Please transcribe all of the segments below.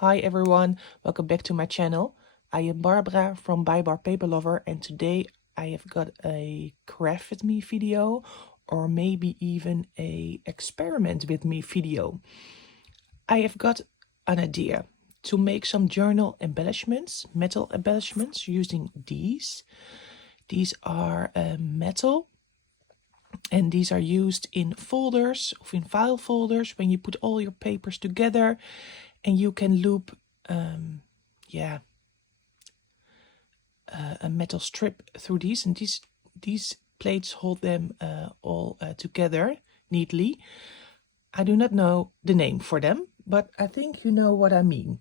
Hi everyone, welcome back to my channel. I am Barbara from Bar Paper Lover, and today I have got a craft with me video, or maybe even a experiment with me video. I have got an idea to make some journal embellishments, metal embellishments, using these. These are metal, and these are used in folders or in file folders when you put all your papers together, and you can loop a metal strip through these, and these plates hold them all together neatly. I do not know the name for them, but I think you know what I mean.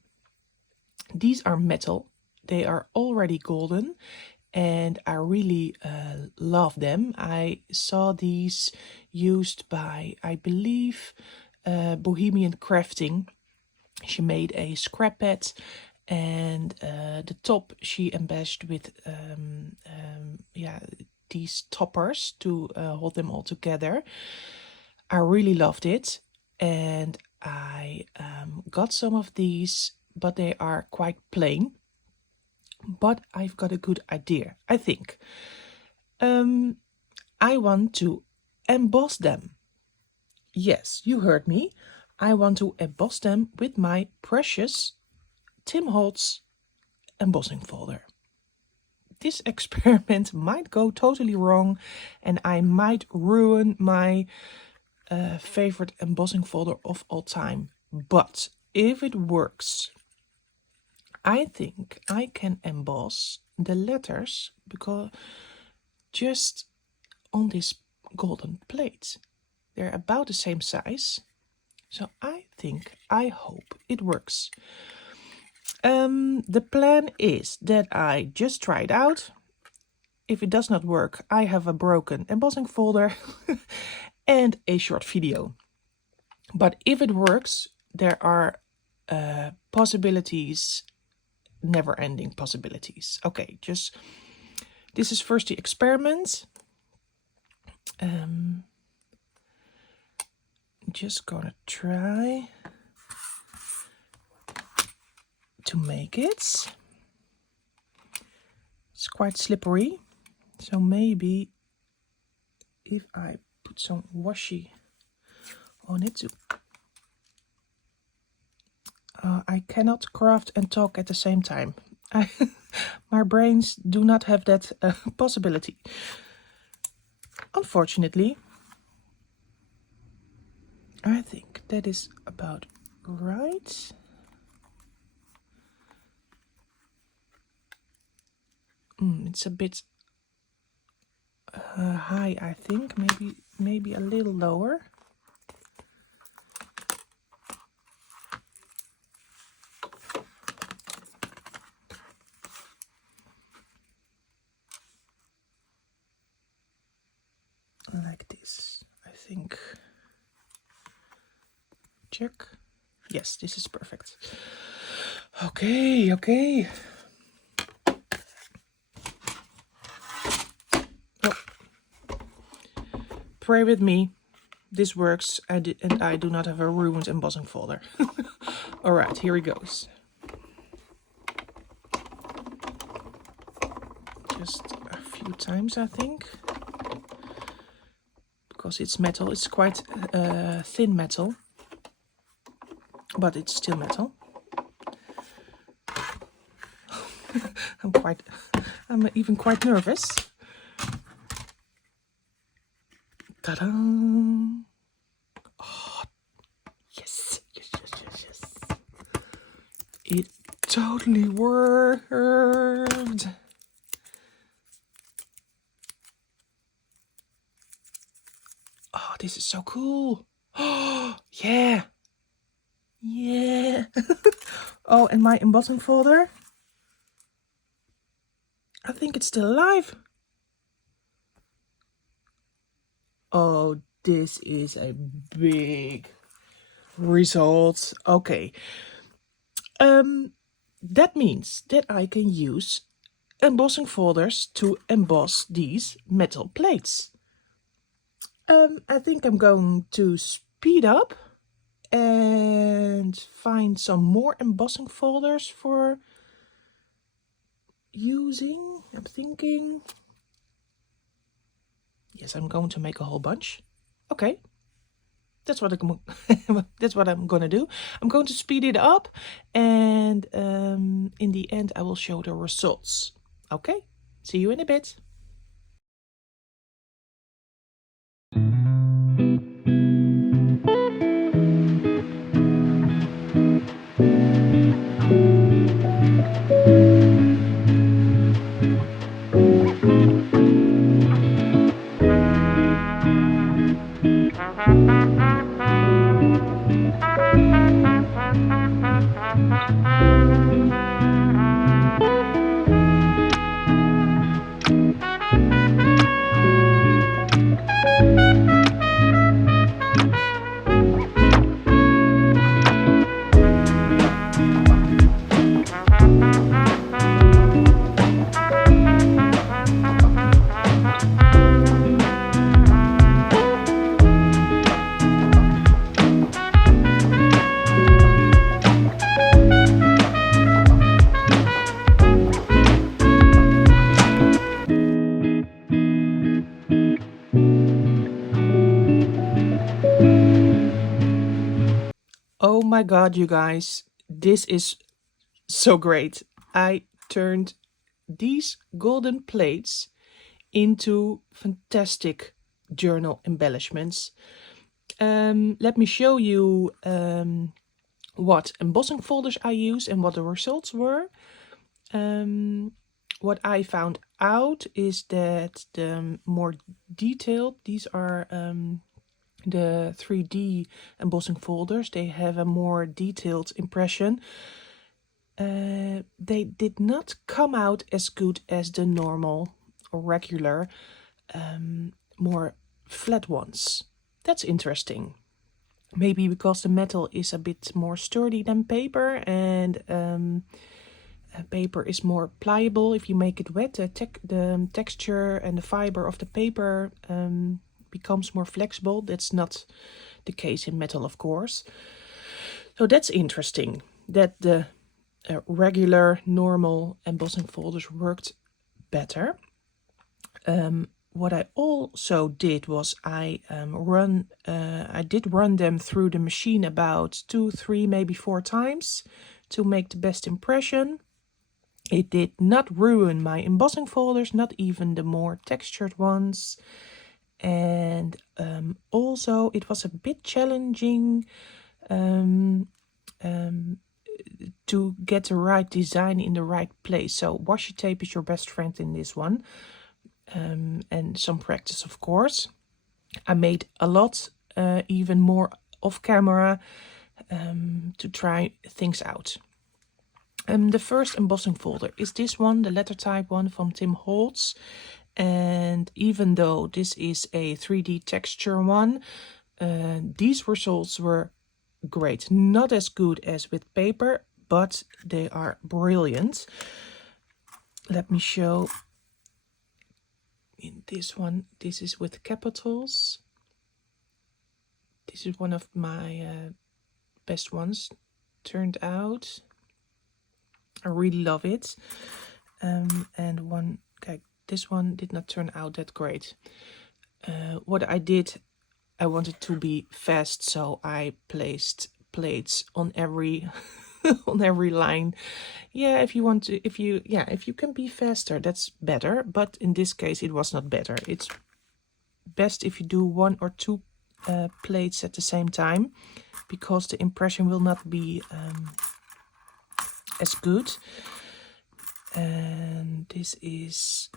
These are metal. They are already golden, and I really love them. I saw these used by, I believe, Bohemian Crafting. She made a scrap pad, and the top she embossed with these toppers to hold them all together. I really loved it, and I got some of these, but they are quite plain. But I've got a good idea, I think. I want to emboss them. Yes, you heard me. I want to emboss them with my precious Tim Holtz embossing folder. This experiment might go totally wrong, and I might ruin my favorite embossing folder of all time. But if it works, I think I can emboss the letters because just on this golden plate. They're about the same size. So I hope it works. The plan is that I just try it out. If it does not work, I have a broken embossing folder and a short video. But if it works, there are possibilities, never-ending possibilities. Okay, this is first the experiment. Just gonna try to make it. It's quite slippery, so maybe if I put some washi on it too. I cannot craft and talk at the same time. My brains do not have that possibility, unfortunately. I think that is about right. It's a bit high, I think. Maybe a little lower. Like this, I think. Check. Yes, this is perfect. Okay. Oh. Pray with me. This works, and I do not have a ruined embossing folder. Alright, here it goes. Just a few times, I think. Because it's metal, it's quite thin metal. But it's still metal. I'm even quite nervous. Ta-da! Oh, yes. It totally worked. Oh, this is so cool. Oh, yeah. Oh, and my embossing folder, I think it's still alive. Oh, this is a big result. Okay. That means that I can use embossing folders to emboss these metal plates. I think I'm going to speed up and find some more embossing folders for using. I'm thinking, yes, I'm going to make a whole bunch. Okay, that's what that's what I'm gonna do. I'm going to speed it up, and in the end I will show the results. Okay, see you in a bit. Oh my god, you guys, this is so great. I turned these golden plates into fantastic journal embellishments. Let me show you what embossing folders I use and what the results were. What I found out is that the more detailed, these are the 3D embossing folders, they have a more detailed impression. They did not come out as good as the normal or regular, more flat ones. That's interesting. Maybe because the metal is a bit more sturdy than paper, and paper is more pliable. If you make it wet, the texture and the fiber of the paper becomes more flexible. That's not the case in metal, of course. So that's interesting that the regular, normal embossing folders worked better. What I also did was I did run them through the machine about 2, 3, maybe 4 times to make the best impression. It did not ruin my embossing folders, not even the more textured ones. And also it was a bit challenging to get the right design in the right place. So washi tape is your best friend in this one. And some practice, of course. I made a lot, even more off camera, to try things out. The first embossing folder is this one, the letter type one from Tim Holtz. And even though this is a 3D texture one, these results were great. Not as good as with paper, but they are brilliant. Let me show. In this one, this is with capitals. This is one of my best ones turned out. I really love it. And one, okay, this one did not turn out that great. What I did, I wanted to be fast, so I placed plates on every on every line. Yeah, if you can be faster, that's better, but in this case it was not better. It's best if you do 1 or 2 plates at the same time, because the impression will not be as good. And this is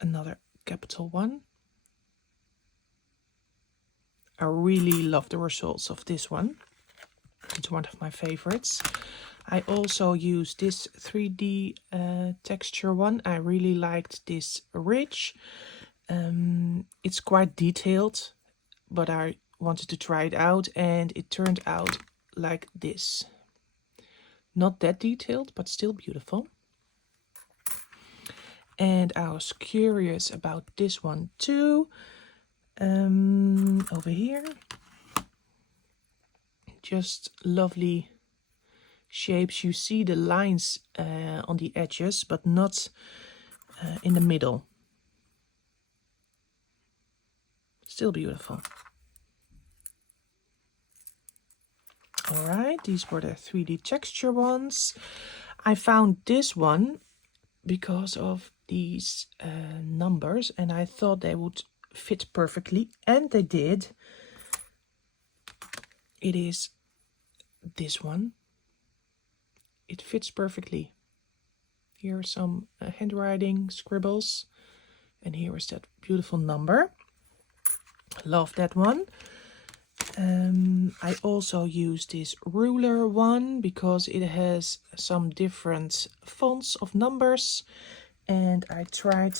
another capital one. I really love the results of this one. It's one of my favorites. I also use this 3D texture one. I really liked this ridge. It's quite detailed, but I wanted to try it out, and it turned out like this. Not that detailed, but still beautiful. And I was curious about this one too. Over here, just lovely shapes. You see the lines on the edges, but not in the middle. Still beautiful. All right, these were the 3D texture ones. I found this one because of these numbers, and I thought they would fit perfectly, and they did. It is this one. It fits perfectly. Here are some handwriting scribbles, and here is that beautiful number. Love that one. I also use this ruler one because it has some different fonts of numbers, and I tried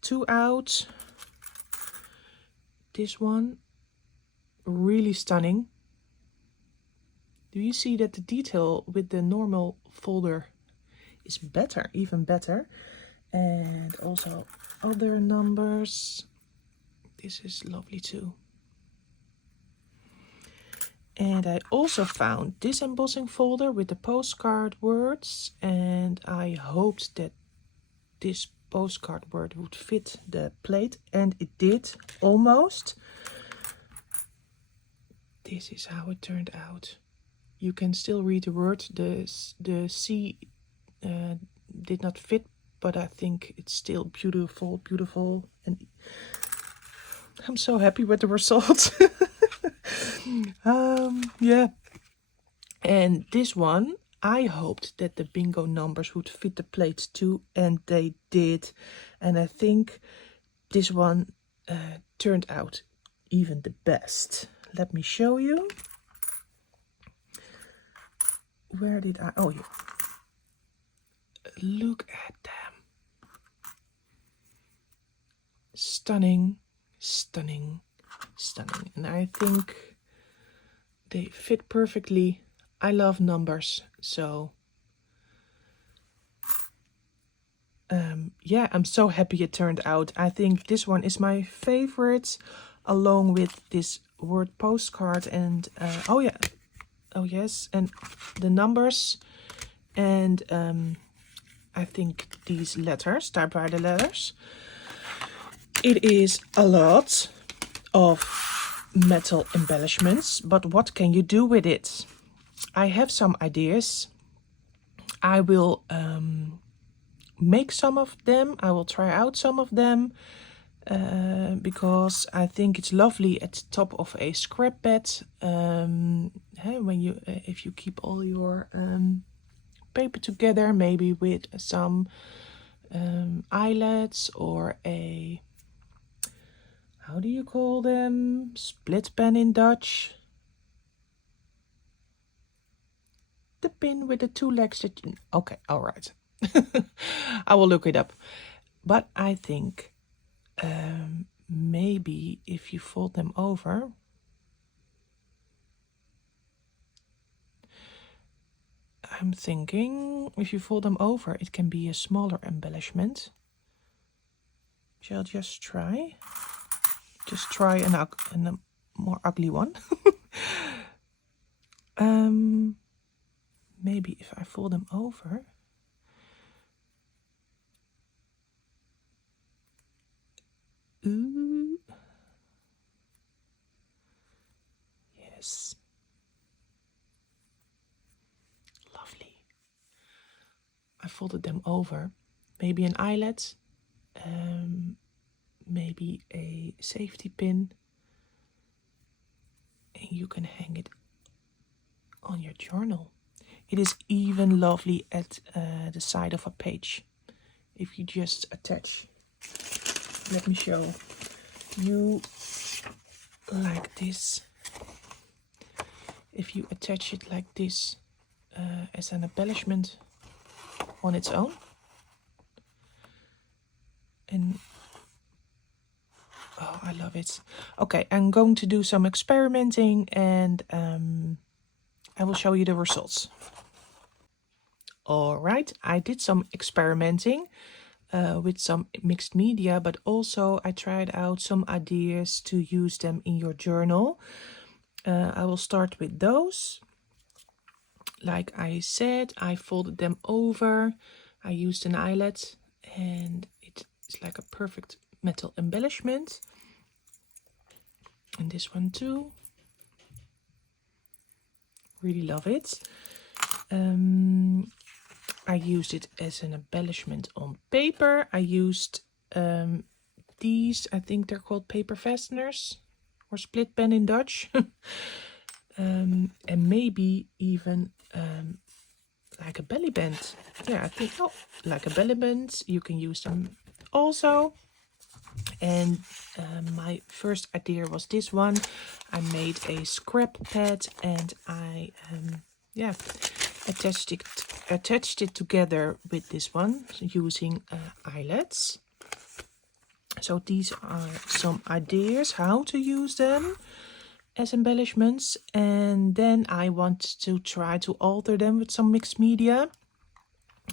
two out. This one, really stunning. Do you see that the detail with the normal folder is better, even better? And also other numbers. This is lovely too. And I also found this embossing folder with the postcard words, and I hoped that this postcard word would fit the plate, and it did, almost. This is how it turned out. You can still read the word. The C did not fit, but I think it's still beautiful, beautiful, and I'm so happy with the result. Yeah. And this one, I hoped that the bingo numbers would fit the plates too, and they did. And I think this one turned out even the best. Let me show you. Where did I? Oh, yeah. Look at them. Stunning, stunning, stunning. And I think they fit perfectly. I love numbers, so yeah, I'm so happy it turned out. I think this one is my favorite, along with this word postcard and oh yeah, oh yes, and the numbers, and I think these letters, typewriter letters. It is a lot of metal embellishments, but what can you do with it? I have some ideas. I will make some of them. I will try out some of them because I think it's lovely at the top of a scrap bed. When you, if you keep all your paper together, maybe with some eyelets or a, how do you call them? Split pen in Dutch. The pin with the two legs that you... Okay, all right. I will look it up. But I think maybe if you fold them over, I'm thinking if you fold them over, it can be a smaller embellishment. Shall I just try? Just try a more ugly one. Maybe if I fold them over. Ooh. Yes. Lovely. I folded them over. Maybe an eyelet. Maybe a safety pin. And you can hang it on your journal. It is even lovely at the side of a page. If you just attach, let me show you, like this. If you attach it like this as an embellishment on its own. And oh, I love it. Okay, I'm going to do some experimenting, and I will show you the results. All right, I did some experimenting. with some mixed media, but also I tried out some ideas to use them in your journal. I will start with those. Like I said, I folded them over. I used an eyelet and it is like a perfect metal embellishment. And this one too. Really love it. I used it as an embellishment on paper. I used these, I think they're called paper fasteners or split pen in Dutch. And maybe even like a belly band. Yeah, I think, oh, like a belly band. You can use them also. And my first idea was this one. I made a scrap pad and I yeah, attached it together with this one using eyelets. So these are some ideas how to use them as embellishments, and then I want to try to alter them with some mixed media.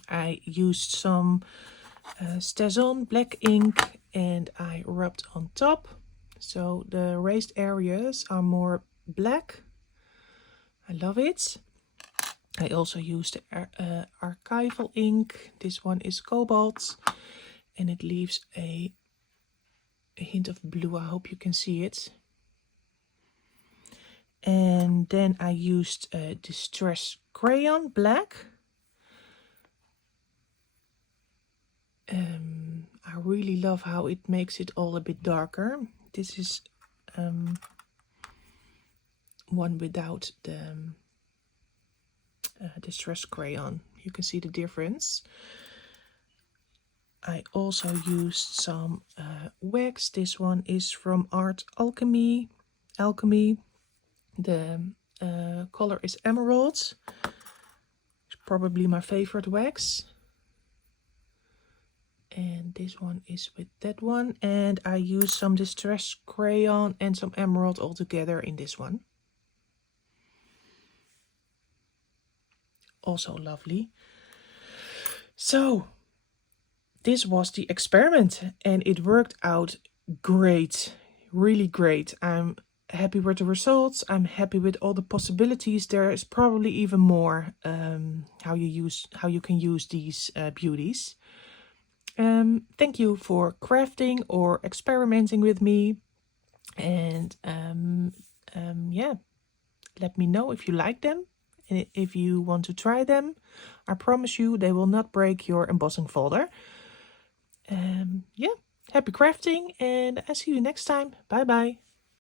I used some StaZon black ink and I rubbed on top, so the raised areas are more black. I love it. I also used archival ink. This one is cobalt and it leaves a hint of blue. I hope you can see it. And then I used Distress Crayon Black. I really love how it makes it all a bit darker. This is one without the Distress Crayon. You can see the difference. I also used some wax. This one is from Art Alchemy. The color is Emerald. It's probably my favorite wax. And this one is with that one. And I used some Distress Crayon and some Emerald all together in this one. Also lovely. So this was the experiment and it worked out great. Really great. I'm happy with the results. I'm happy with all the possibilities. There is probably even more how you can use these beauties. Thank you for crafting or experimenting with me, and yeah, let me know if you like them and if you want to try them. I promise you they will not break your embossing folder. Yeah, happy crafting and I see you next time. Bye bye.